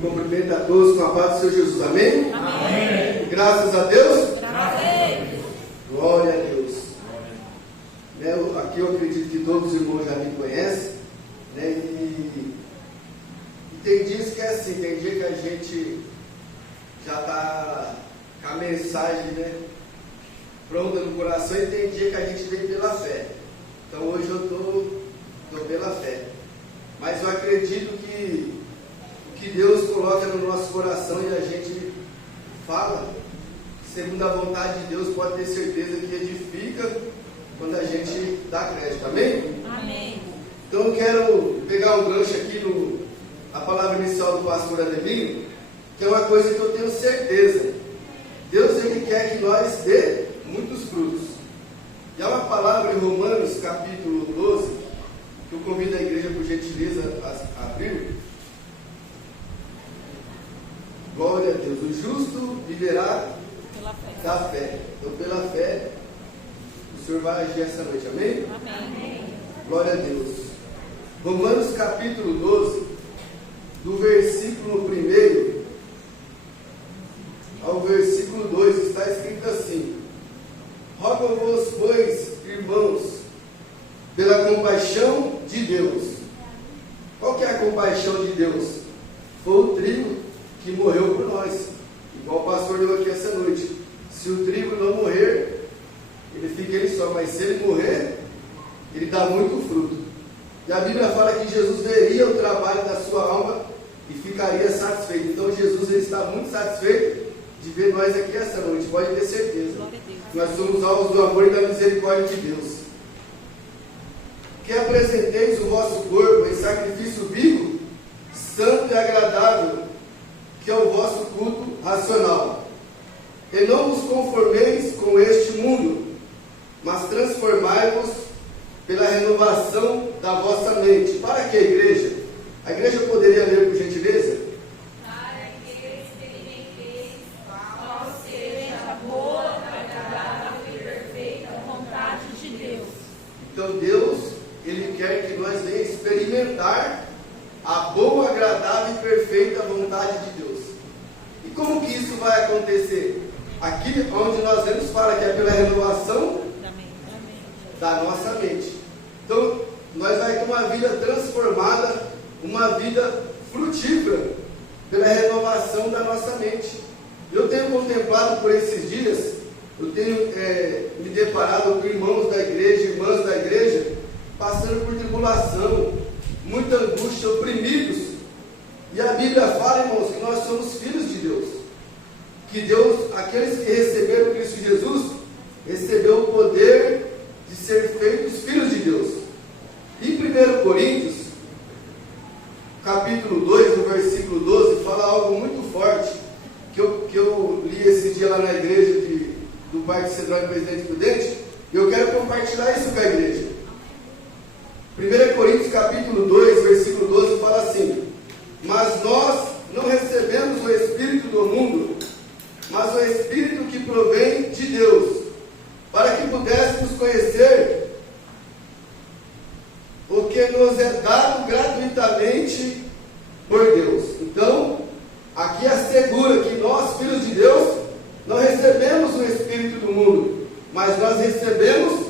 Cumprimento a todos com a paz do Senhor Jesus, amém? Amém. Graças a Deus. Graças a Deus. Glória a Deus. Aqui eu acredito que todos os irmãos já me conhecem, né? E tem dias que é assim, tem dia que a gente já está com a mensagem, né, pronta no coração, e tem dia que a gente vem pela fé. Então hoje eu estou pela fé. Mas eu acredito que o que Deus coloca no nosso coração e a gente fala, segundo a vontade de Deus, pode ter certeza que edifica quando a gente dá crédito, amém? Amém. Então eu quero pegar um gancho aqui na palavra inicial do pastor Ademir, que é uma coisa que eu tenho certeza. Deus, Ele quer que nós dê muitos frutos. E há uma palavra em Romanos capítulo 12, que eu convido a igreja por gentileza a abrir. Glória a Deus. O justo viverá Pela fé. da fé. Então, pela fé, o Senhor vai agir essa noite, amém? Amém. Glória a Deus. Romanos capítulo 12, do versículo 1 ao versículo 2, está escrito assim: rogo-vos, pois, irmãos, pela compaixão de Deus. Qual que é a compaixão de Deus? Foi o trigo que morreu por nós, igual o pastor deu aqui essa noite. Se o trigo não morrer, ele fica ele só, mas se ele morrer, ele dá muito fruto. E a Bíblia fala que Jesus veria o trabalho da sua alma e ficaria satisfeito. Então Jesus, ele está muito satisfeito de ver nós aqui essa noite, pode ter certeza. Glória a Deus. Nós somos alvos do amor e da misericórdia de Deus. Que apresenteis o vosso corpo em sacrifício vivo, santo e agradável, que é o vosso culto racional. E não vos conformeis com este mundo, mas transformai-vos pela renovação da vossa mente. Para que, igreja? A igreja poderia ler, por gentileza? Para que experimenteis qual seja a boa, agradável e perfeita vontade de Deus. Então Deus, Ele quer que nós venhamos experimentar a boa, agradável e perfeita vontade de Deus. E como que isso vai acontecer? Aqui onde nós vemos fala que é pela renovação da nossa mente. Então nós vamos ter uma vida transformada, uma vida frutífera pela renovação da nossa mente. Eu tenho contemplado por esses dias, eu tenho me deparado com irmãos da igreja, irmãs da igreja, passando por tribulação, muita angústia, oprimidos. E a Bíblia fala, irmãos, que nós somos filhos de Deus. Que Deus, aqueles que receberam Cristo Jesus, recebeu o poder de ser feitos filhos de Deus. Em 1 Coríntios, capítulo 2, no versículo 12, fala algo muito forte, que eu li esse dia lá na igreja do Parque Central de Presidente Prudente, e eu quero compartilhar isso com a igreja. 1 Coríntios, capítulo 2, versículo 12, fala assim: mas nós não recebemos o Espírito do mundo, mas o Espírito que provém de Deus, para que pudéssemos conhecer o que nos é dado gratuitamente por Deus. Então, aqui assegura que nós, filhos de Deus, não recebemos o Espírito do mundo, mas nós recebemos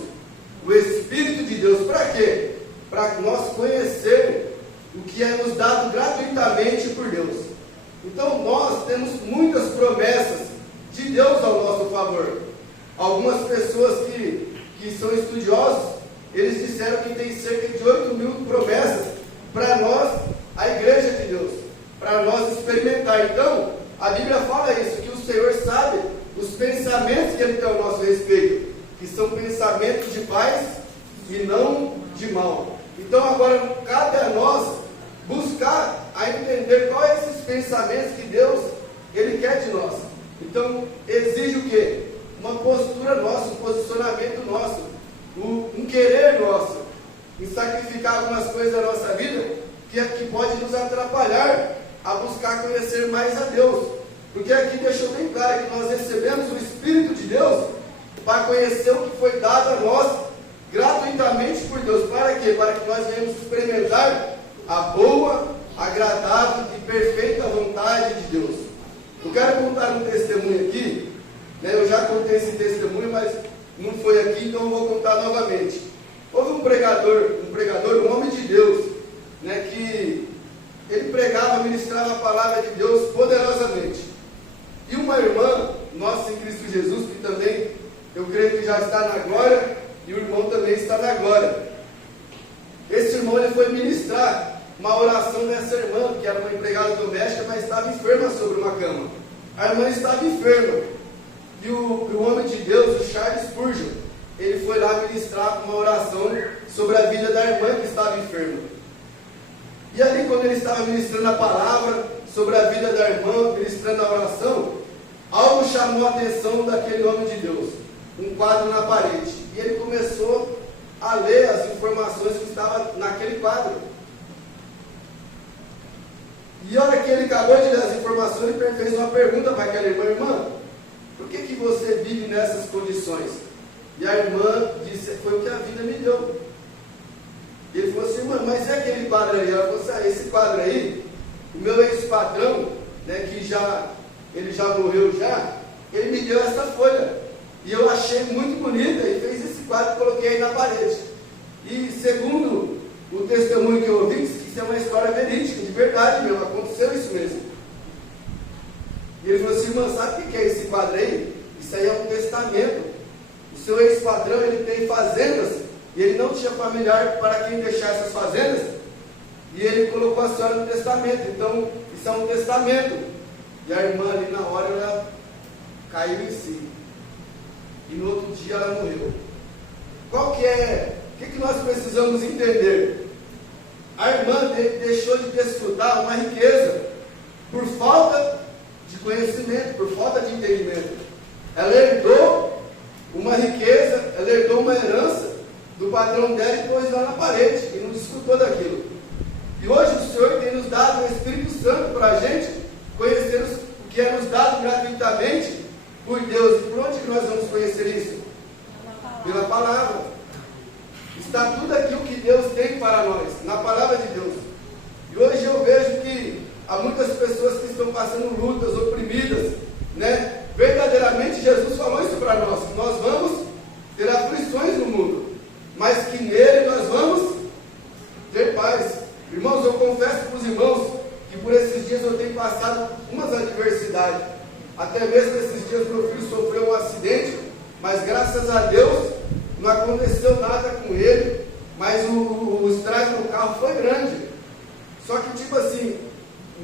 o Espírito de Deus. Para quê? Para nós conhecer o que é nos dado gratuitamente por Deus. Então nós temos muitas promessas de Deus ao nosso favor. Algumas pessoas que são estudiosos, eles disseram que tem cerca de 8.000 promessas para nós, a igreja de Deus, para nós experimentar. Então, a Bíblia fala isso, que o Senhor sabe os pensamentos que Ele tem ao nosso respeito, que são pensamentos de paz e não de mal. Então agora cabe a nós buscar a entender quais esses pensamentos que Deus, Ele quer de nós. Então exige o quê? Uma postura nossa, um posicionamento nosso, um querer nosso, em sacrificar algumas coisas da nossa vida que pode nos atrapalhar a buscar conhecer mais a Deus. Porque aqui deixou bem claro que nós recebemos o Espírito de Deus para conhecer o que foi dado a nós gratuitamente por Deus. Para quê? Para que nós venhamos experimentar a boa, agradável e perfeita vontade de Deus. Eu quero contar um testemunho aqui, né? Eu já contei esse testemunho, mas não foi aqui, então eu vou contar novamente. Houve um pregador, um homem de Deus, né, que ele pregava, ministrava a palavra de Deus poderosamente. E uma irmã nossa em Cristo Jesus, que também eu creio que já está na glória, e o irmão também está na glória. Esse irmão ele foi ministrar uma oração nessa irmã, que era uma empregada doméstica, mas estava enferma sobre uma cama. A irmã estava enferma. E o homem de Deus, o Charles Spurgeon, ele foi lá ministrar uma oração sobre a vida da irmã que estava enferma. E ali, quando ele estava ministrando a palavra sobre a vida da irmã, ministrando a oração, algo chamou a atenção daquele homem de Deus, um quadro na parede. E ele começou a ler as informações que estavam naquele quadro. E a hora que ele acabou de ler as informações, ele fez uma pergunta para aquela irmã: irmã, por que você vive nessas condições? E a irmã disse: foi o que a vida me deu. E ele falou assim: irmã, mas é aquele quadro aí? Ela falou assim: esse quadro aí, o meu ex-patrão, né, que ele já morreu já, ele me deu essa folha. E eu achei muito bonita e fez esse quadro e coloquei aí na parede. E segundo o testemunho que eu ouvi, disse que isso é uma história verídica, de verdade mesmo, aconteceu isso mesmo. E ele falou assim: irmã, sabe o que é esse quadro aí? Isso aí é um testamento. O seu ex-patrão, ele tem fazendas, e ele não tinha familiar para quem deixar essas fazendas, e ele colocou a senhora no testamento. Então, isso é um testamento. E a irmã ali na hora, ela caiu em si. E no outro dia ela morreu. Qual que é? O que nós precisamos entender? A irmã deixou de desfrutar uma riqueza por falta de conhecimento, por falta de entendimento. Ela herdou uma riqueza, ela herdou uma herança do patrão dela e pôs lá na parede e não desfrutou daquilo. E hoje o Senhor tem nos dado o Espírito Santo para a gente conhecer o que é nos dado gratuitamente por Deus. E por onde que nós vamos conhecer isso? Pela palavra. Está tudo aquilo que Deus tem para nós, na palavra de Deus. E hoje eu vejo que há muitas pessoas que estão passando lutas, oprimidas, né? Verdadeiramente Jesus falou isso para nós, que nós vamos ter aflições no mundo, mas que nele nós vamos ter paz. Irmãos, eu confesso para os irmãos que por esses dias eu tenho passado umas adversidades. Até mesmo esses dias meu filho sofreu um acidente, mas graças a Deus não aconteceu nada com ele, mas o estrago no carro foi grande. Só que tipo assim,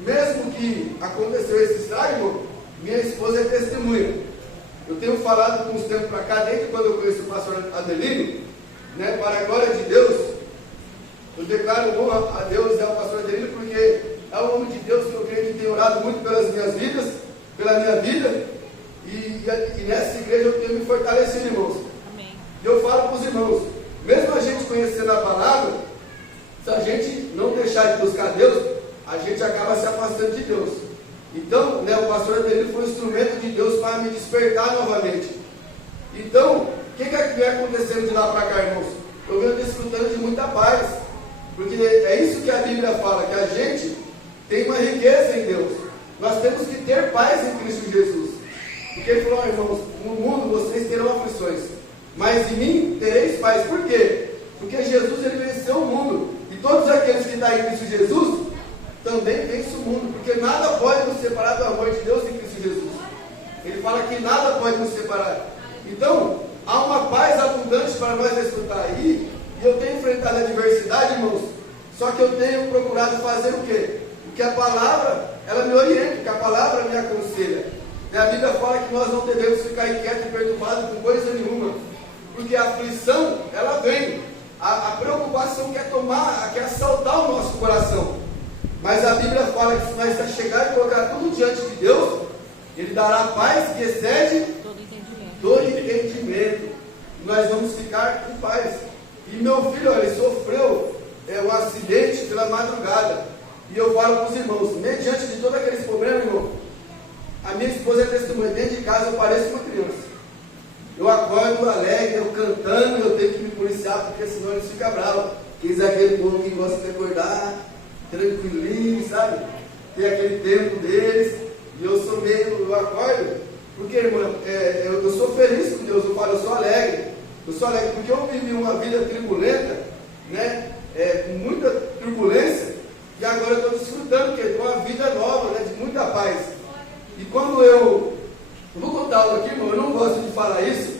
mesmo que aconteceu esse estrago, minha esposa é testemunha. Eu tenho falado com uns tempos para cá, desde quando eu conheci o pastor Adelino, né, para a glória de Deus, eu declaro honra a Deus e ao pastor Adelino, porque é um homem de Deus que eu creio que tem orado muito pelas minhas vidas, pela minha vida, e nessa igreja eu tenho me fortalecido, irmãos. Amém. E eu falo para os irmãos, mesmo a gente conhecendo a palavra, se a gente não deixar de buscar Deus, a gente acaba se afastando de Deus. Então, né, o pastor dele foi um instrumento de Deus para me despertar novamente. Então, o que vem acontecendo de lá para cá, irmãos? Eu venho desfrutando de muita paz, porque é isso que a Bíblia fala, que a gente tem uma riqueza em Deus. Nós temos que ter paz em Cristo Jesus. Porque ele falou: irmãos, no mundo vocês terão aflições, mas em mim tereis paz. Por quê? Porque Jesus, ele venceu o mundo, e todos aqueles que estão em Cristo Jesus também vencem o mundo, porque nada pode nos separar do amor de Deus em Cristo Jesus. Ele fala que nada pode nos separar. Então, há uma paz abundante para nós desfrutar aí, e eu tenho enfrentado a adversidade, irmãos, só que eu tenho procurado fazer o quê? Porque a palavra, ela me orienta, que a palavra me aconselha. E a Bíblia fala que nós não devemos ficar inquietos e perturbados com coisa nenhuma, porque a aflição, ela vem, a preocupação quer assaltar o nosso coração. Mas a Bíblia fala que se nós chegar e colocar tudo diante de Deus, Ele dará paz que excede todo entendimento. E nós vamos ficar com paz. E meu filho, olha, ele sofreu um acidente pela madrugada. E eu falo para os irmãos, mediante de todos aqueles problemas, irmão, a minha esposa é testemunha, dentro de casa eu pareço uma criança. Eu acordo alegre, eu cantando, eu tenho que me policiar, porque senão eles ficam bravos. Aqueles aquele povo que gosta de acordar, tranquilinho, sabe? Tem aquele tempo deles, e eu sou meio, eu acordo, porque, irmã, eu sou feliz com Deus, eu falo, eu sou alegre porque eu vivi uma vida turbulenta, né? Com muita turbulência, e agora eu estou desfrutando, porque é uma vida nova, né? De muita paz. E quando eu vou contar algo aqui, irmão, eu não gosto de falar isso,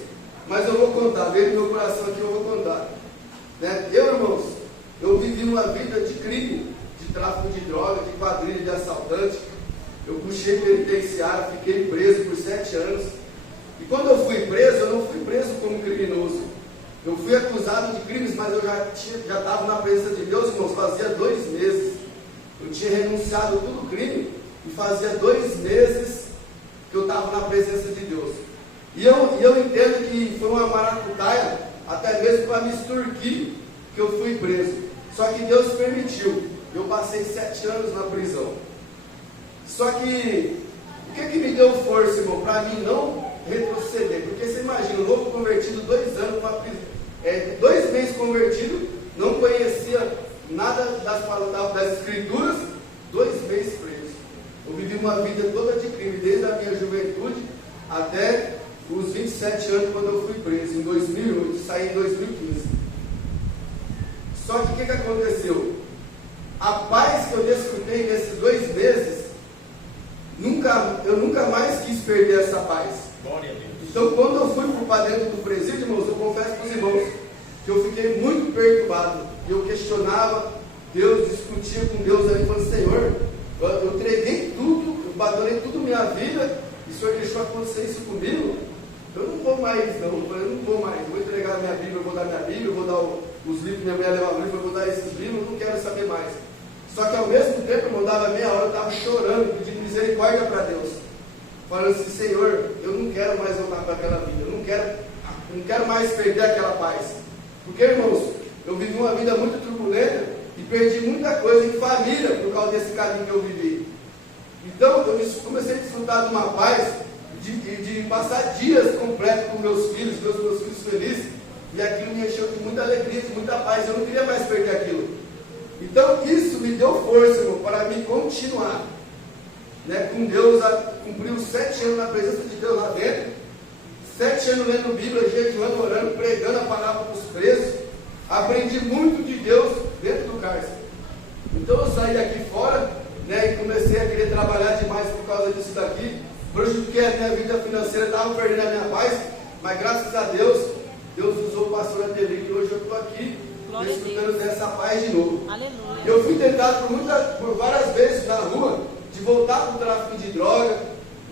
mas eu vou contar, veio do meu coração aqui, eu vou contar. Né? Irmãos, eu vivi uma vida de crime, de tráfico de droga, de quadrilha, de assaltante. Eu puxei penitenciário, fiquei preso por 7 anos. E quando eu fui preso, eu não fui preso como criminoso. Eu fui acusado de crimes, mas eu já estava na presença de Deus, irmãos, fazia 2 meses. Eu tinha renunciado todo o crime e fazia 2 meses que eu estava na presença de Deus. E eu entendo que foi uma maracutaia, até mesmo para me extorquir, que eu fui preso. Só que Deus permitiu. Eu passei 7 anos na prisão. Só que, o que me deu força, irmão, para mim não retroceder? Porque você imagina, um novo convertido, 2 anos numa prisão, 2 meses convertido, não conhecia nada das escrituras, 2 meses preso. Eu vivi uma vida toda de crime, desde a minha juventude até os 27 anos, quando eu fui preso, em 2008, saí em 2015. Só que o que aconteceu? A paz que eu desfrutei nesses 2 meses, eu nunca mais quis perder essa paz. Então, quando eu fui para dentro do presídio, irmãos, eu confesso para os irmãos que eu fiquei muito perturbado. Eu questionava Deus, discutia com Deus ali, falando, Senhor, eu entreguei tudo, eu abandonei tudo minha vida, e o Senhor deixou acontecer isso comigo? Eu não vou mais, vou entregar minha Bíblia, eu vou dar minha Bíblia, eu vou dar os livros, minha mulher leva livro, eu vou dar esses livros, eu não quero saber mais. Só que ao mesmo tempo, eu dava meia hora, eu estava chorando, pedindo misericórdia para Deus, falando assim, Senhor, eu não quero mais voltar para aquela vida, eu não quero mais perder aquela paz. Porque, irmãos, eu vivi uma vida muito turbulenta e perdi muita coisa em família por causa desse caminho que eu vivi. Então, eu comecei a desfrutar de uma paz, de passar dias completos com meus filhos felizes, e aquilo me encheu de muita alegria, de muita paz. Eu não queria mais perder aquilo. Então, isso me deu força, irmão, para me continuar, né, com Deus, cumprir os 7 anos na presença de Deus lá dentro, 7 anos lendo Bíblia, jejuando, orando, pregando a palavra para os presos. Aprendi muito de Deus dentro do cárcere. Então eu saí aqui fora, né, e comecei a querer trabalhar demais por causa disso daqui. Prejudiquei a minha vida financeira, estava perdendo a minha paz, mas graças a Deus, Deus usou o pastor Adelino e hoje eu estou aqui, desfrutando dessa paz de novo. Aleluia. Eu fui tentado por várias vezes na rua de voltar para o tráfico de droga,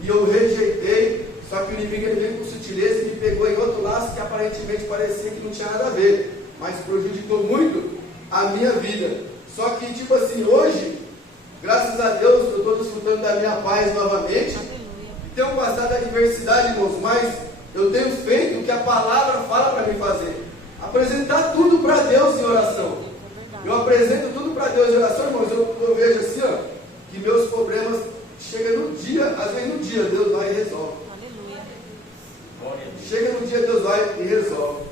e eu rejeitei. Só que o inimigo veio com sutileza e me pegou em outro laço que aparentemente parecia que não tinha nada a ver, mas prejudicou muito a minha vida. Só que, tipo assim, hoje, graças a Deus, eu estou desfrutando da minha paz novamente. E tenho passado a adversidade, irmãos, mas eu tenho feito o que a palavra fala para mim fazer. Apresentar tudo para Deus em oração. Eu apresento tudo para Deus em oração, irmãos. Eu vejo assim, ó, que meus problemas chegam no dia, às vezes no dia, Deus vai e resolve. Chega no dia, Deus vai e resolve.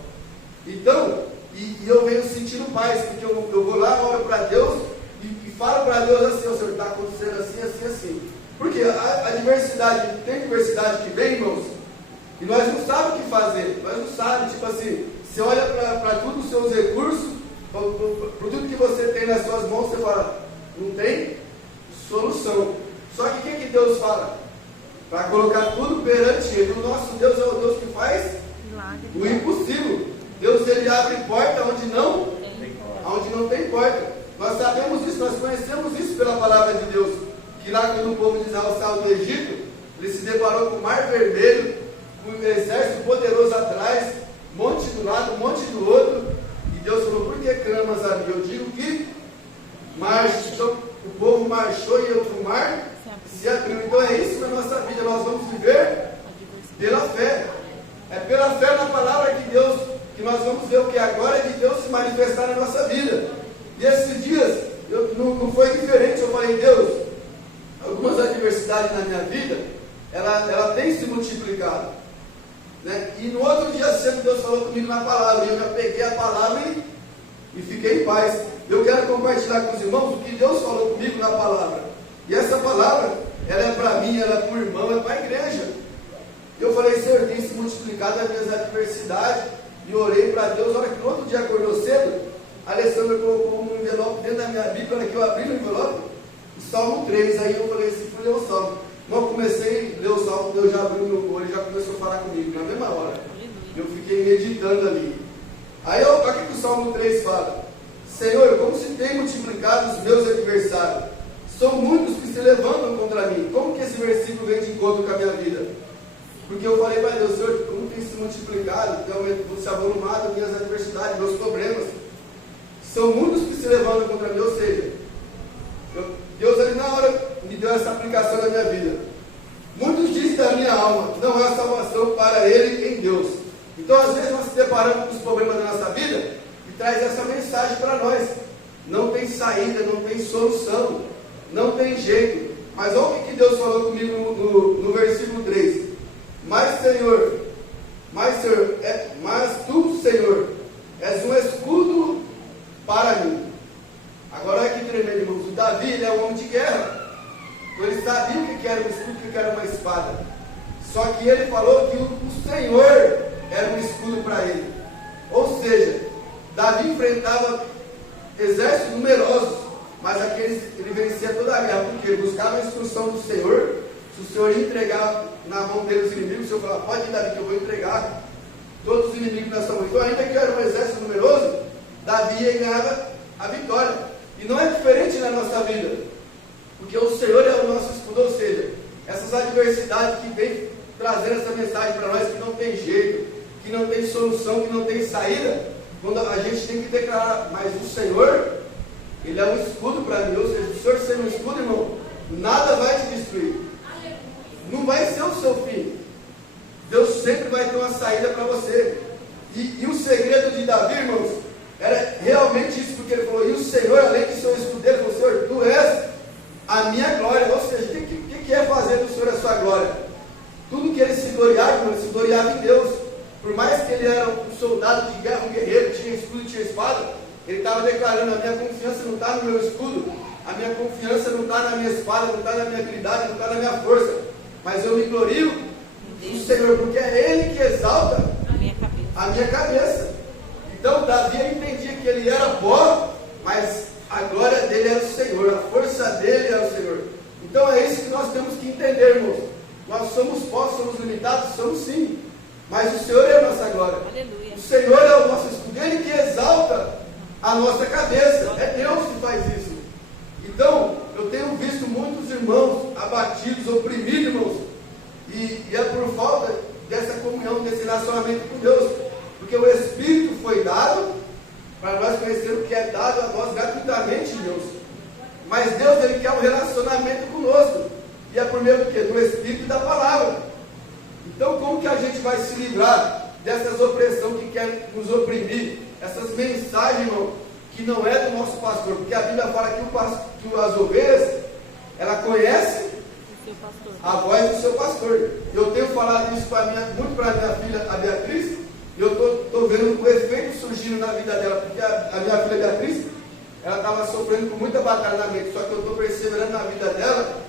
Então, e eu venho sentindo paz, porque eu vou lá, oro para Deus e falo para Deus assim, o Senhor, está acontecendo assim, assim, assim. Porque a diversidade, tem diversidade que vem, irmãos, e nós não sabemos o que fazer, nós não sabemos, tipo assim, você olha para todos os seus recursos, para tudo que você tem nas suas mãos, você fala, não tem solução. Só que o que Deus fala? Para colocar tudo perante Ele. O nosso Deus é o Deus que faz o impossível. Deus, Ele abre porta onde não tem porta. Nós sabemos isso, nós conhecemos isso pela palavra de Deus. Que lá quando o povo de Israel saiu do Egito, ele se deparou com o Mar Vermelho, com um exército poderoso atrás, monte do lado, monte do outro. E Deus falou, por que clamas a mim? Eu digo que marche. Então o povo marchou e o mar se abriu. Então é isso na nossa vida, nós vamos viver pela fé. É pela fé na palavra de Deus que nós vamos ver o que é a glória de Deus se manifestar na nossa vida. E esses dias, não foi diferente. Eu falei, Deus, algumas adversidades na minha vida, ela tem se multiplicado, né? E no outro dia sempre Deus falou comigo na palavra, e eu já peguei a palavra e fiquei em paz. eu quero compartilhar com os irmãos o que Deus falou comigo na palavra. E essa palavra, ela é para mim, ela é para o irmão, é para a igreja. Eu falei, Senhor, tem se multiplicado as minhas adversidades. E orei para Deus. Na hora que no outro dia acordou cedo, a Alessandra colocou um envelope dentro da minha Bíblia. Na hora que eu abri o envelope, o Salmo 3. Aí eu falei assim, fui ler o Salmo. Quando eu comecei a ler o Salmo, Deus já abriu meu olho e já começou a falar comigo na mesma hora. Eu fiquei meditando ali. Aí olha o que o Salmo 3 fala. Senhor, como se tem multiplicado os meus adversários. São muitos que se levantam contra mim. Como que esse versículo vem de encontro com a minha vida? Porque eu falei para Deus, Senhor, como tem se multiplicado, se avolumado minhas adversidades, meus problemas. São muitos que se levantam contra mim, ou seja, Deus ali na hora me deu essa aplicação na minha vida. Muitos dizem da minha alma, não há salvação para ele em Deus. Então às vezes nós se deparamos com os problemas da nossa vida e traz essa mensagem para nós. Não tem saída, não tem solução, não tem jeito. Mas olha o que Deus falou comigo no versículo 3. Mas tu, Senhor, és um escudo para mim. Agora olha que tremendo, irmãos. O Davi, ele é um homem de guerra. Então ele sabia o que era um escudo e o que era uma espada. Só que ele falou que o Senhor era um escudo para ele. Ou seja, Davi enfrentava exércitos numerosos, mas aqueles, ele vencia toda a guerra, porque ele buscava a instrução do Senhor. Se o Senhor entregar na mão dele os inimigos, o Senhor falava, pode ir, Davi, que eu vou entregar todos os inimigos na sua mão. Então, ainda que era um exército numeroso, Davi ganhava a vitória. E não é diferente na nossa vida, porque o Senhor é o nosso escudo, ou seja, essas adversidades que vem trazendo essa mensagem para nós, que não tem jeito, que não tem solução, que não tem saída, quando a gente tem que declarar, mas o Senhor, Ele é um escudo para mim, ou seja, o Senhor sendo um escudo, irmão, nada vai te destruir. Não vai ser o seu fim. Deus sempre vai ter uma saída para você. E o segredo de Davi, irmãos, era realmente isso, porque ele falou, e o Senhor, além de ser o escudeiro, falou, Senhor, tu és a minha glória. Ou seja, o que é fazer do Senhor a sua glória? Tudo que ele se gloriava, irmão, ele se gloriava em Deus. Por mais que ele era um soldado de guerra, um guerreiro, tinha escudo, tinha espada, ele estava declarando, a minha confiança não está no meu escudo, a minha confiança não está na minha espada, não está na minha habilidade, não está na minha força, mas eu me glorio no Senhor, porque é Ele que exalta a minha cabeça. Então Davi entendia que ele era pó, mas a glória dele era o Senhor, a força dele era o Senhor. Então é isso que nós temos que entender, irmãos. Nós somos pó, somos limitados, somos sim, mas o Senhor é a nossa glória. Aleluia. O Senhor é o nosso escudo, Ele que exalta a nossa cabeça, é Deus que faz isso. Então, eu tenho visto muitos irmãos abatidos, oprimidos, irmãos, e é por falta dessa comunhão, desse relacionamento com Deus, porque o Espírito foi dado para nós conhecer o que é dado a nós gratuitamente, Deus. Mas Deus, Ele quer um relacionamento conosco, e é por meio do quê? Do Espírito e da Palavra. Então, como que a gente vai se livrar dessas opressões que querem nos oprimir, essas mensagens, irmão, que não é do nosso pastor? Porque a Bíblia fala que as ovelhas, ela conhece a voz do seu pastor. Eu tenho falado isso muito para a minha filha, a Beatriz, e eu estou vendo o efeito surgindo na vida dela, porque a minha filha Beatriz, ela estava sofrendo com muita batalha na mente, só que eu estou perseverando na vida dela,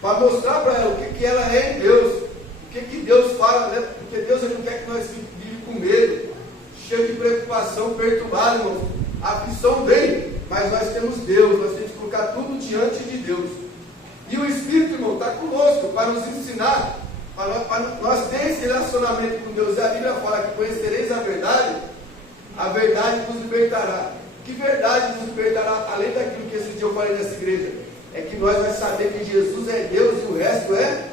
para mostrar para ela o que ela é em Deus, o que Deus fala, né? Porque Deus, Ele não quer que nós vivamos com medo, cheio de preocupação, perturbado, irmãos. A aflição vem, mas nós temos Deus, nós temos que colocar tudo diante de Deus. E o Espírito, irmão, está conosco para nos ensinar, para nós ter esse relacionamento com Deus. E a Bíblia fala que conhecereis a verdade vos libertará. Que verdade nos libertará, além daquilo que esse dia eu falei nessa igreja? É que nós vamos saber que Jesus é Deus e o resto é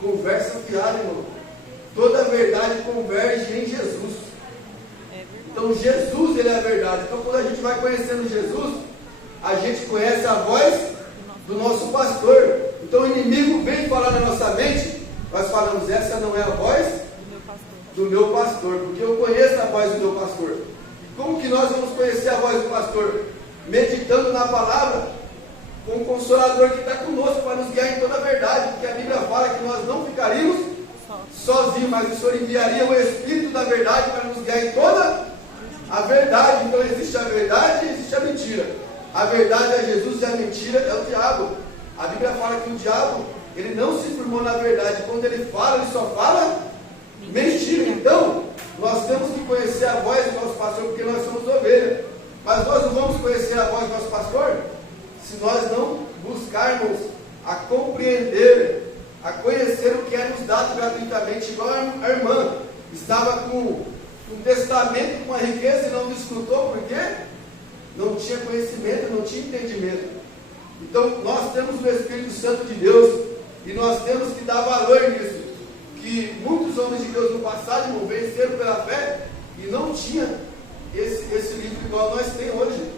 conversa fiada, irmão. Toda a verdade converge em Jesus. Então Jesus, Ele é a verdade. Então quando a gente vai conhecendo Jesus, a gente conhece a voz do nosso pastor. Então o inimigo vem falar na nossa mente, nós falamos, essa não é a voz do meu pastor, porque eu conheço a voz do meu pastor. E como que nós vamos conhecer a voz do pastor? Meditando na palavra, com o Consolador que está conosco para nos guiar em toda a verdade, porque a Bíblia fala que nós não ficaríamos sozinhos, mas o Senhor enviaria o Espírito da verdade para nos guiar em toda a verdade. Então existe a verdade e existe a mentira. A verdade é Jesus e a mentira é o diabo. A Bíblia fala que o diabo, ele não se firmou na verdade. Quando ele fala, ele só fala mentira. Então, nós temos que conhecer a voz do nosso pastor, porque nós somos ovelha. Mas nós não vamos conhecer a voz do nosso pastor se nós não buscarmos a compreender, a conhecer o que é nos dado gratuitamente. Igual a irmã estava com um testamento, com uma riqueza e não desfrutou, por quê? Não tinha conhecimento, não tinha entendimento. Então nós temos o Espírito Santo de Deus e nós temos que dar valor nisso. Que muitos homens de Deus no passado, irmão, venceram pela fé e não tinha esse livro igual nós temos hoje.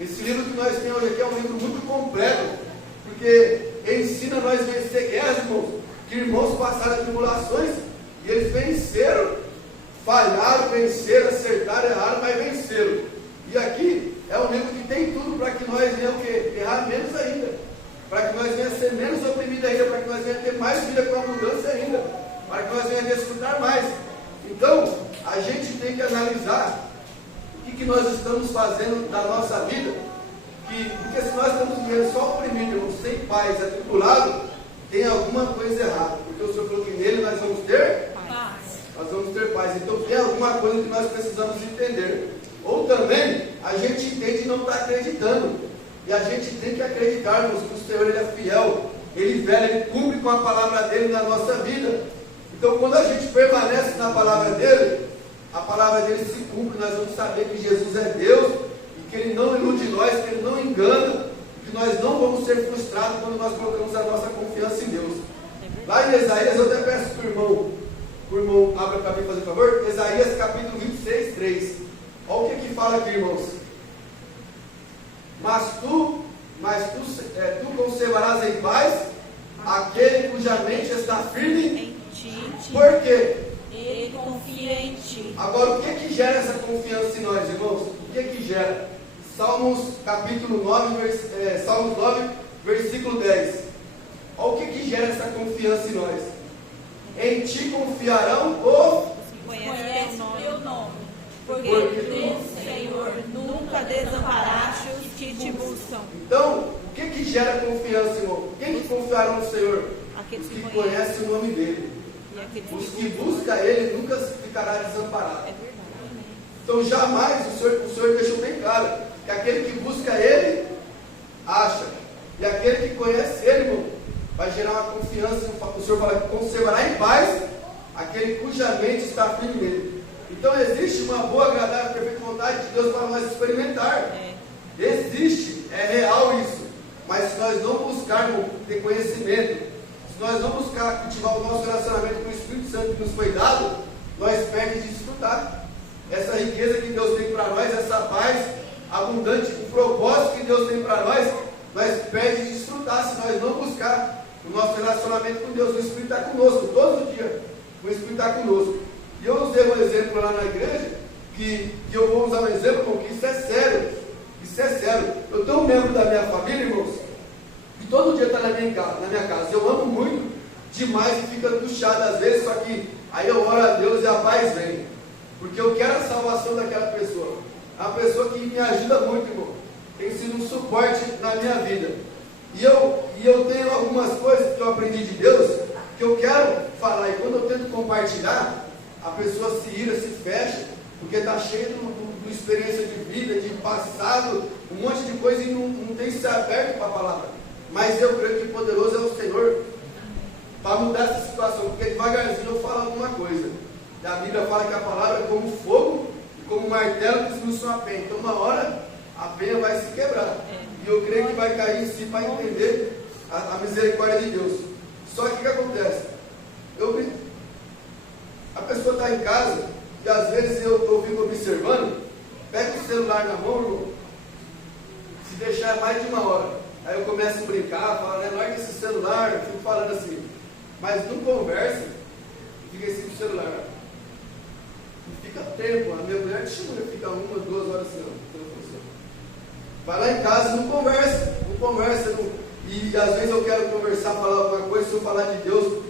Esse livro que nós temos hoje aqui é um livro muito completo, porque ensina nós a vencer guerras, irmãos. Que irmãos passaram tribulações e eles venceram, falharam, venceram, acertaram, erraram, mas venceram. E aqui é um livro que tem tudo para que nós venhamos errar menos ainda, para que nós venhamos ser menos oprimidos ainda, para que nós venhamos ter mais vida com abundância ainda, para que nós venhamos desfrutar mais. Então, a gente tem que analisar o que nós estamos fazendo da nossa vida, porque se nós estamos vivendo só oprimidos, sem paz, atribulado, tem alguma coisa errada, porque o Senhor falou que nele nós vamos ter paz. Nós vamos ter paz. Então tem alguma coisa que nós precisamos entender. Ou também a gente entende e não está acreditando. E a gente tem que acreditarmos que o Senhor ele é fiel, ele vela, ele cumpre com a palavra dele na nossa vida. Então quando a gente permanece na palavra dele, a palavra dele se cumpre, nós vamos saber que Jesus é Deus, e que ele não ilude nós, que ele não engana, que nós não vamos ser frustrados quando nós colocamos a nossa confiança em Deus. Lá em Isaías, eu até peço para o irmão abra para mim, fazer um favor, Isaías capítulo 26, 3. Olha o que fala aqui, irmãos. Mas tu conservarás em paz aquele cuja mente está firme em ti. Por quê? Ele confia em ti. Agora, o que gera essa confiança em nós, irmãos? O que gera? Salmos capítulo 9, Salmos 9, versículo 10. Olha o que gera essa confiança em nós. Em ti confiarão os... Conhece o teu nome. Porque tu, Senhor, nunca desamparaste os que te buscam. Então, o que gera confiança, irmão? Quem que confiarão no Senhor? Aqueles os que conhecem o nome dele. Os que buscam ele nunca ficará desamparado. É verdade. Então, jamais, o Senhor deixou bem claro que aquele que busca ele, acha. E aquele que conhece ele, irmão, vai gerar uma confiança. O Senhor fala que conservará em paz aquele cuja mente está firme nele. Então existe uma boa, agradável, perfeita vontade de Deus para nós experimentar. Existe, é real isso. Mas se nós não buscarmos ter conhecimento, se nós não buscar cultivar o nosso relacionamento com o Espírito Santo que nos foi dado, nós perdemos de desfrutar essa riqueza que Deus tem para nós, essa paz abundante, o propósito que Deus tem para nós perdemos de desfrutar se nós não buscar o nosso relacionamento com Deus. O Espírito está conosco todo dia. O Espírito está conosco. E eu usei um exemplo lá na igreja, que eu vou usar um exemplo, irmão, que isso é sério. Isso é sério. Eu tenho um membro da minha família, irmãos, que todo dia está na minha casa. Eu amo muito demais e fica puxado às vezes, só que aí eu oro a Deus e a paz vem. Porque eu quero a salvação daquela pessoa. É uma pessoa que me ajuda muito, irmão. Tem sido um suporte na minha vida. E eu tenho algumas coisas que eu aprendi de Deus, que eu quero falar. E quando eu tento compartilhar, a pessoa se ira, se fecha, porque está cheio de experiência de vida, de passado, um monte de coisa e não tem se aberto para a palavra. Mas eu creio que poderoso é o Senhor para mudar essa situação, porque devagarzinho eu falo alguma coisa. E a Bíblia fala que a palavra é como fogo e como martelo que esmiuça uma penha. Então uma hora a penha vai se quebrar. E eu creio que vai cair em si para entender a misericórdia de Deus. Só que o que acontece? A pessoa está em casa e às vezes eu fico observando, pega o celular na mão, irmão, se deixar mais de uma hora. Aí eu começo a brincar, falo, larga esse celular, eu fico falando assim, mas não conversa, fica assim com o celular. Não fica tempo, a minha mulher te chama, fica 1, 2 horas assim, vai lá em casa, não conversa, e às vezes eu quero conversar, falar alguma coisa, se eu falar de Deus,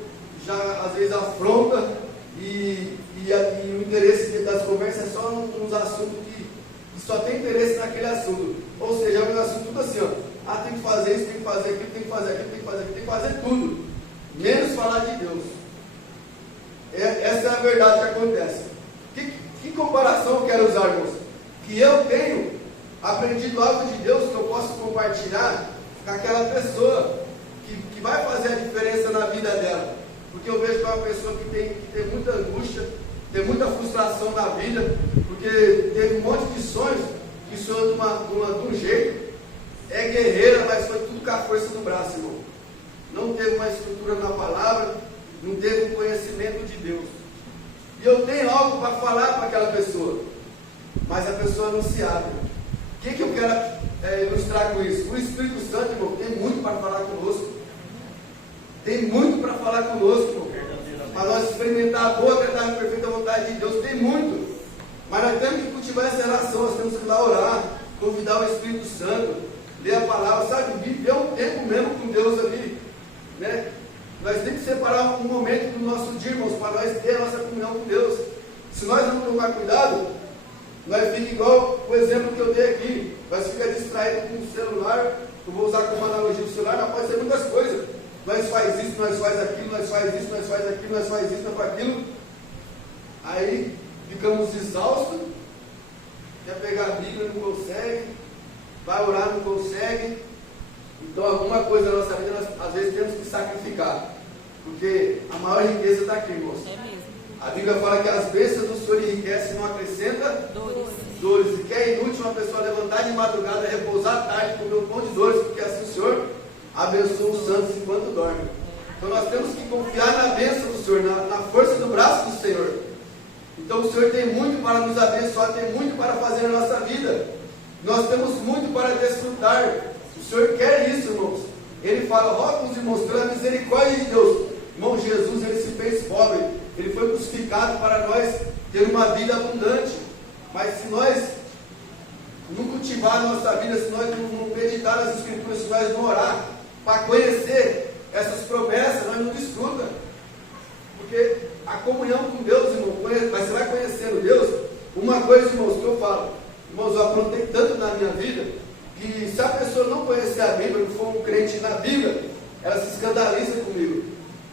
já às vezes afronta, e o interesse das conversas é só uns assuntos e só tem interesse naquele assunto. Ou seja, é um assunto tudo assim, ó. Tem que fazer isso, tem que fazer aquilo, tem que fazer aquilo, tem que fazer aquilo, tem que fazer tudo. Menos falar de Deus. Essa é a verdade que acontece. Que comparação eu quero usar, irmãos? Que eu tenho aprendido algo de Deus que eu posso compartilhar com aquela pessoa que vai fazer a diferença na vida dela. Porque eu vejo que é uma pessoa que tem muita angústia, tem muita frustração na vida, porque teve um monte de sonhos que sonhou de um jeito, é guerreira, mas foi tudo com a força do braço, irmão. Não teve uma estrutura na palavra, não teve um conhecimento de Deus. E eu tenho algo para falar para aquela pessoa, mas a pessoa não se abre. O que eu quero ilustrar com isso? O Espírito Santo, irmão, tem muito para falar conosco. Tem muito para falar conosco, irmão. Para nós experimentar a boa, agradável e perfeita vontade de Deus, tem muito. Mas nós temos que cultivar essa relação, nós temos que ir lá orar, convidar o Espírito Santo, ler a palavra, sabe? Viver um tempo mesmo com Deus ali, né? Nós temos que separar um momento do nosso dia, irmãos, para nós ter a nossa comunhão com Deus. Se nós não tomar cuidado, nós ficamos igual o exemplo que eu dei aqui. Nós ficamos distraídos com o celular. Eu vou usar como analogia o celular, mas pode ser muitas coisas. Nós faz isso, nós faz aquilo, nós faz isso, nós faz aquilo, nós faz isso, nós faz aquilo. Aí ficamos exaustos. Quer pegar a Bíblia, não consegue. Vai orar, não consegue. Então alguma coisa na nossa vida nós às vezes temos que sacrificar. Porque a maior riqueza está aqui, irmãos. É mesmo. A Bíblia fala que as bênçãos do Senhor enriquecem e não acrescenta dores. E que é inútil uma pessoa levantar de madrugada, repousar à tarde, comer um pão de dores, porque assim o Senhor abençoa os santos enquanto dormem. Então nós temos que confiar na bênção do Senhor, na força do braço do Senhor. Então o Senhor tem muito para nos abençoar, tem muito para fazer na nossa vida. Nós temos muito para desfrutar. O Senhor quer isso, irmãos. Ele fala, roga-nos e mostrando a misericórdia de Deus. Irmão, Jesus, ele se fez pobre. Ele foi crucificado para nós ter uma vida abundante. Mas se nós não cultivar a nossa vida, se nós não meditar nas Escrituras, se nós não orar para conhecer essas promessas, nós não desfrutamos. Porque a comunhão com Deus, irmão, mas você vai conhecendo Deus. Uma coisa, irmãos, que eu falo, irmãos, eu aprontei tanto na minha vida, que se a pessoa não conhecer a Bíblia, não for um crente na Bíblia, ela se escandaliza comigo.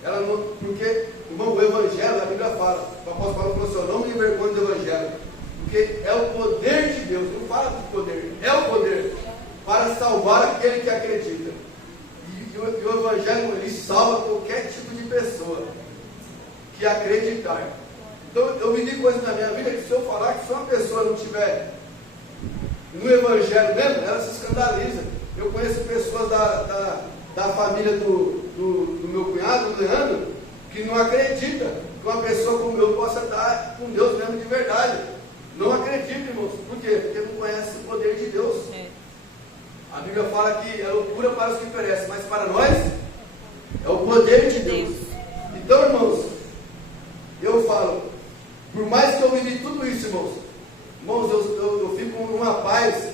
Ela não, porque, irmão, o Evangelho, a Bíblia fala, o apóstolo Paulo falou assim, eu não me envergonho do Evangelho, porque é o poder de Deus, não fala do poder, é o poder para salvar aquele que acredita. E o Evangelho, ele salva qualquer tipo de pessoa que acreditar. Então, eu vivi coisas na minha vida que se eu falar que se uma pessoa não tiver no Evangelho mesmo, ela se escandaliza. Eu conheço pessoas da família do meu cunhado, do Leandro, que não acredita que uma pessoa como eu possa estar com Deus mesmo de verdade. Não acredita, irmãos. Por quê? Porque não conhece o poder de Deus. A Bíblia fala que é loucura para os que perecem, mas para nós é o poder de Deus. Então, irmãos, eu falo, por mais que eu vivi tudo isso, irmãos, eu fico com uma paz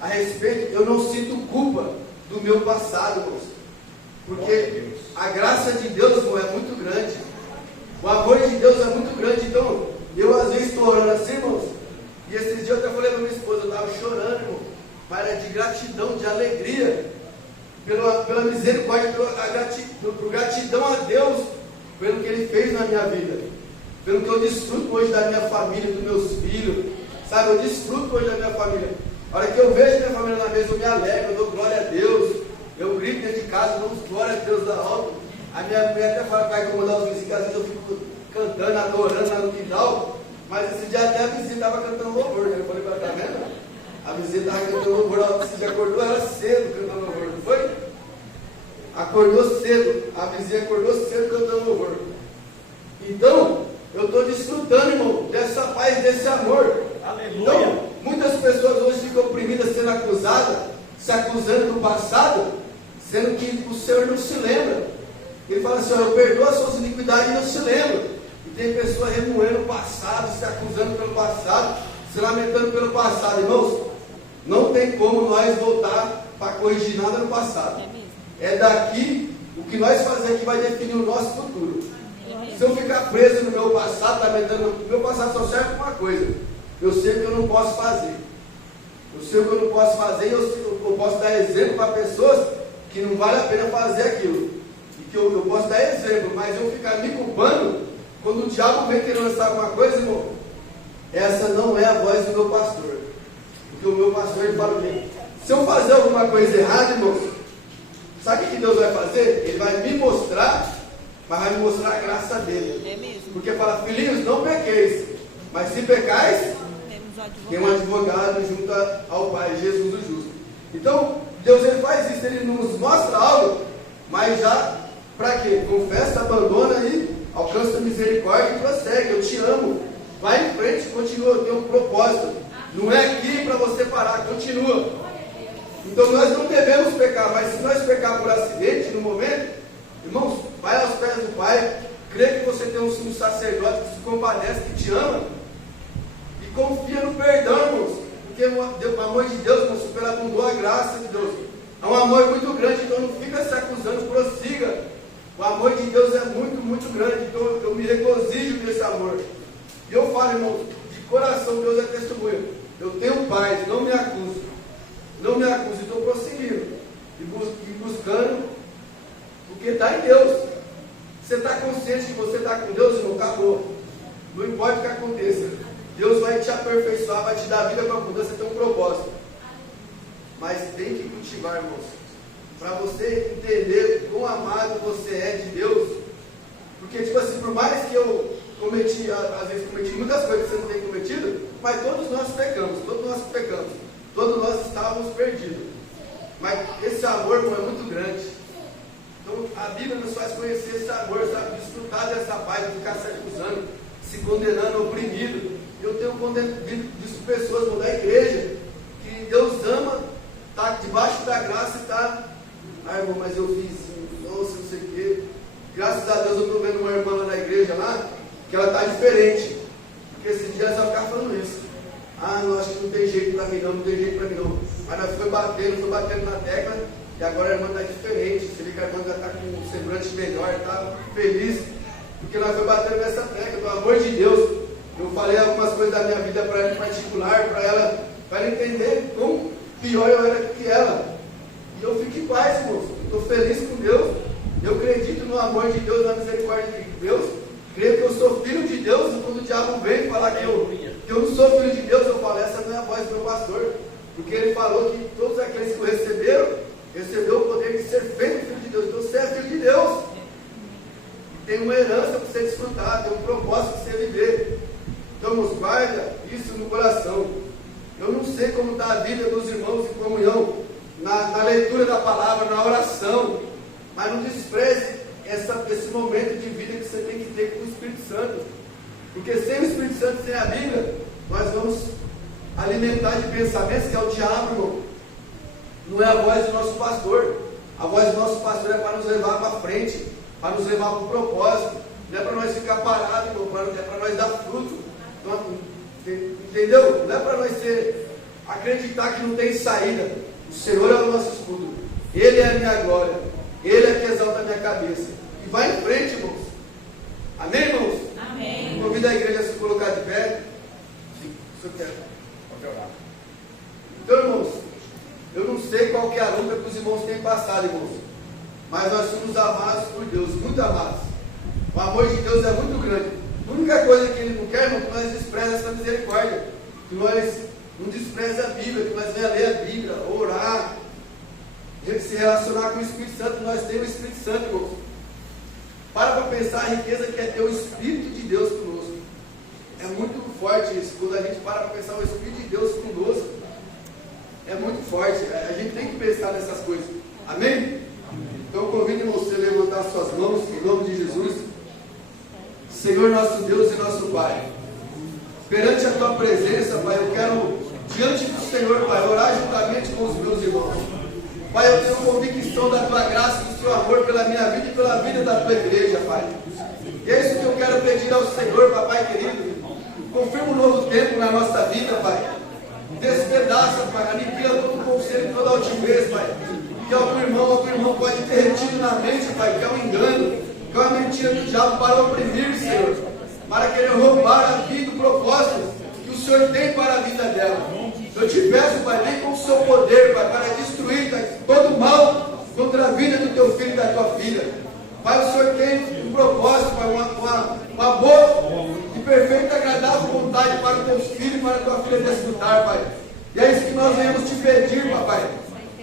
a respeito, eu não sinto culpa do meu passado, irmãos. Porque a graça de Deus, irmão, é muito grande. O amor de Deus é muito grande. Então, eu às vezes estou orando assim, irmãos. E esses dias eu até falei para minha esposa, eu estava chorando, irmão. Mas era de gratidão, de alegria. Pela misericórdia, por gratidão a Deus, pelo que Ele fez na minha vida. Pelo que eu desfruto hoje da minha família, dos meus filhos. Sabe, eu desfruto hoje da minha família. A hora que eu vejo minha família na mesa, eu me alegro, eu dou glória a Deus. Eu grito dentro de casa, dou glória a Deus da alta. A minha mulher até fala que vai incomodar os vizinhos, que às vezes eu fico cantando, adorando lá no quintal. Mas esse dia até a vizinha estava cantando louvor, né? Eu falei para ela, tá vendo? A vizinha estava cantando louvor, você já acordou ela cedo cantando louvor, não foi? Acordou cedo, a vizinha acordou cedo cantando louvor. Então, eu estou desfrutando, irmão, dessa paz, desse amor. Aleluia. Então, muitas pessoas hoje ficam oprimidas, sendo acusadas, se acusando do passado, sendo que o Senhor não se lembra. Ele fala assim, eu perdoo as suas iniquidades e não se lembra. E tem pessoas remoendo o passado, se acusando pelo passado, se lamentando pelo passado. Irmãos, não tem como nós voltar para corrigir nada no passado. É daqui, o que nós fazemos aqui vai definir o nosso futuro. Se eu ficar preso no meu passado, lamentando, o meu passado só serve para uma coisa. Eu sei que eu não posso fazer. Eu sei o que eu não posso fazer e eu posso dar exemplo para pessoas que não vale a pena fazer aquilo. E que eu posso dar exemplo, mas eu ficar me culpando, quando o diabo vem querer lançar alguma coisa, irmão, essa não é a voz do meu pastor. Porque o meu pastor, ele fala o quê? Se eu fazer alguma coisa errada, irmãos, sabe o que Deus vai fazer? Ele vai me mostrar, mas vai me mostrar a graça dele. É mesmo. Porque fala, filhinhos, não pequeis, mas se pecais, tem um advogado junto ao Pai, Jesus o justo. Então, Deus ele faz isso, ele nos mostra algo, mas já, para quê? Confessa, abandona e alcança a misericórdia e prossegue. Eu te amo, vai em frente, continua, eu tenho um propósito. Não é aqui para você parar, continua. Então nós não devemos pecar, mas se nós pecar por acidente no momento, irmãos, vai aos pés do Pai, crê que você tem um sumo sacerdote que se compadece, que te ama, e confia no perdão, irmãos, porque o amor de Deus, irmãos, superabundou a graça de Deus. É um amor muito grande, então não fica se acusando, prossiga. O amor de Deus é muito, muito grande, então eu me regozijo nesse amor. E eu falo, irmãos, de coração, Deus é testemunha. Eu tenho paz, não me acuso. Não me acuso, estou prosseguindo. E buscando, porque está em Deus. Você está consciente que você está com Deus, irmão? Acabou. Não importa o que aconteça. Deus vai te aperfeiçoar, vai te dar vida com abundância, tem um propósito. Mas tem que cultivar, irmãos. Para você entender quão amado você é de Deus. Porque, tipo assim, por mais que eu cometi, às vezes cometi muitas coisas que você não tem cometido, mas todos nós pecamos, todos nós estávamos perdidos. Mas esse amor não é muito grande. Então a Bíblia nos faz conhecer esse amor, sabe? Desfrutar dessa paz, não ficar se acusando, se condenando, oprimido. Eu tenho visto pessoas da igreja que Deus ama, está debaixo da graça e está, irmão, mas eu fiz isso, nossa, não sei o quê. Graças a Deus eu estou vendo uma irmã lá na igreja lá, que ela está diferente. Porque esses dias ela ficava falando isso. Não, acho que não tem jeito para mim não, Mas nós foi batendo na tecla, e agora a irmã está diferente. Você vê que a irmã já está com um semblante melhor, está feliz, porque nós foi batendo nessa tecla, pelo amor de Deus. Eu falei algumas coisas da minha vida para ela em particular, para ela entender quão pior eu era que ela. E eu fico em paz, irmãos. Estou feliz com Deus. Eu acredito no amor de Deus, na misericórdia de Deus. Creio que eu sou filho de Deus. E quando o diabo vem falar que eu não sou filho de Deus, eu falo, essa não é a voz do meu pastor. Porque ele falou que todos aqueles que o recebeu o poder de ser feito filho de Deus. Então você é filho de Deus. E tem uma herança para você desfrutar, tem um propósito para você viver. Então, irmãos, guarda isso no coração. Eu não sei como está a vida dos irmãos em comunhão, na leitura da palavra, na oração, mas não despreze esse momento de vida que você tem que ter com o Espírito Santo. Porque sem o Espírito Santo, sem a Bíblia, nós vamos alimentar de pensamentos, que é o diabo, irmão. Não é a voz do nosso pastor. A voz do nosso pastor é para nos levar para frente, para nos levar para o propósito. Não é para nós ficar parados, irmão, é para nós dar fruto. Entendeu? Não é para nós acreditar que não tem saída. O Senhor é o nosso escudo. Ele é a minha glória. Ele é que exalta a minha cabeça. E vai em frente, irmãos. Amém, irmãos? Amém. Convido a igreja a se colocar de pé. Sim, se eu quero. Pode orar. Então, irmãos, eu não sei qual que é a luta que os irmãos têm passado, irmãos. Mas nós somos amados por Deus, muito amados. O amor de Deus é muito grande. A única coisa que Ele não quer, irmão, é que nós desprezemos essa misericórdia. Que nós não desprezemos a Bíblia, que nós venhamos ler a Bíblia, orar. A gente se relacionar com o Espírito Santo, nós temos o Espírito Santo, irmãos. Para pensar a riqueza que é ter o Espírito de Deus conosco. É muito forte isso. Quando a gente para pensar o Espírito de Deus conosco, é muito forte. A gente tem que pensar nessas coisas. Amém? Amém. Então eu convido, irmão, você a levantar suas mãos em nome de Jesus. Senhor nosso Deus e nosso Pai, perante a Tua presença, Pai, eu quero, diante do Senhor, Pai, orar juntamente com os meus irmãos. Pai, eu tenho convicção da Tua graça e do Teu amor pela minha vida e pela vida da Tua igreja, Pai. E é isso que eu quero pedir ao Senhor, Papai querido. Confirma um novo tempo na nossa vida, Pai. Despedaça, Pai, aniquila todo o conselho e toda a altivez, Pai. Que algum irmão pode ter retido na mente, Pai, que é um engano, que é uma mentira do diabo para oprimir, Senhor, para querer roubar a vida, o propósito que o Senhor tem para a vida dela. Eu te peço, Pai, vem com o seu poder, Pai, para destruir todo mal contra a vida do teu filho e da tua filha. Pai, o Senhor tem um propósito, Pai, uma boa e perfeita e agradável vontade para os teus filhos e para a tua filha desfrutar, Pai. E é isso que nós venhamos te pedir, Papai.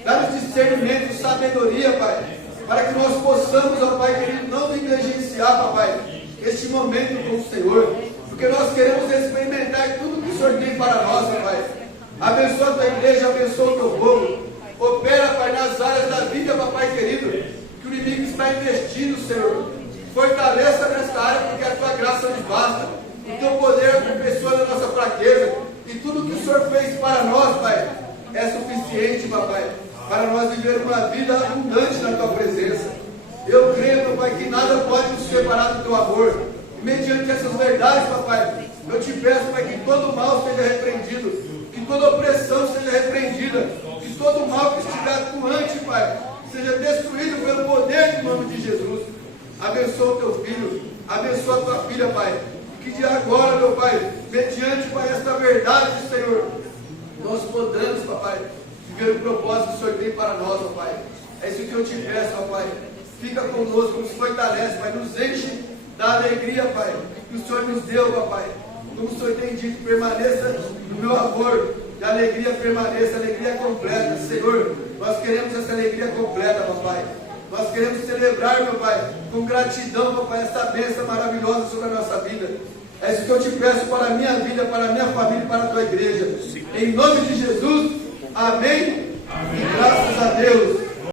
Dá-nos discernimento, sabedoria, Pai, para que nós possamos, ó Pai querido, não negligenciar, Papai, este momento com o Senhor, porque nós queremos experimentar tudo que o Senhor tem para nós, Papai. Abençoa a tua igreja, abençoa o teu povo. Opera, Pai, nas áreas da vida, Papai querido, que o inimigo está investindo, Senhor. Fortaleça nesta área, porque a tua graça nos basta. O teu poder aperfeiçoa a nossa fraqueza. E tudo que o Senhor fez para nós, Pai, é suficiente, Papai, para nós vivermos uma vida abundante na tua presença. Eu creio, meu Pai, que nada pode nos separar do teu amor. E mediante essas verdades, Papai, eu te peço, Pai, que todo mal seja repreendido, que toda opressão seja repreendida, que todo mal que estiver atuante, Pai, seja destruído pelo poder do nome de Jesus. Abençoa o teu filho, abençoa a tua filha, Pai. Que de agora, meu Pai, mediante, Pai, esta verdade, Senhor, nós podemos, Papai, viver o propósito que o Senhor tem para nós, Pai. É isso que eu te peço, Pai. Fica conosco, nos fortalece, Pai, nos enche da alegria, Pai, que o Senhor nos deu, Papai. Como o Senhor tem dito, permaneça no meu amor, e a alegria permaneça, a alegria completa. Senhor, nós queremos essa alegria completa, Papai. Nós queremos celebrar, meu Pai, com gratidão, Papai, essa bênção maravilhosa sobre a nossa vida. É isso que eu te peço para a minha vida, para a minha família e para a tua igreja. Em nome de Jesus, amém. E graças a Deus.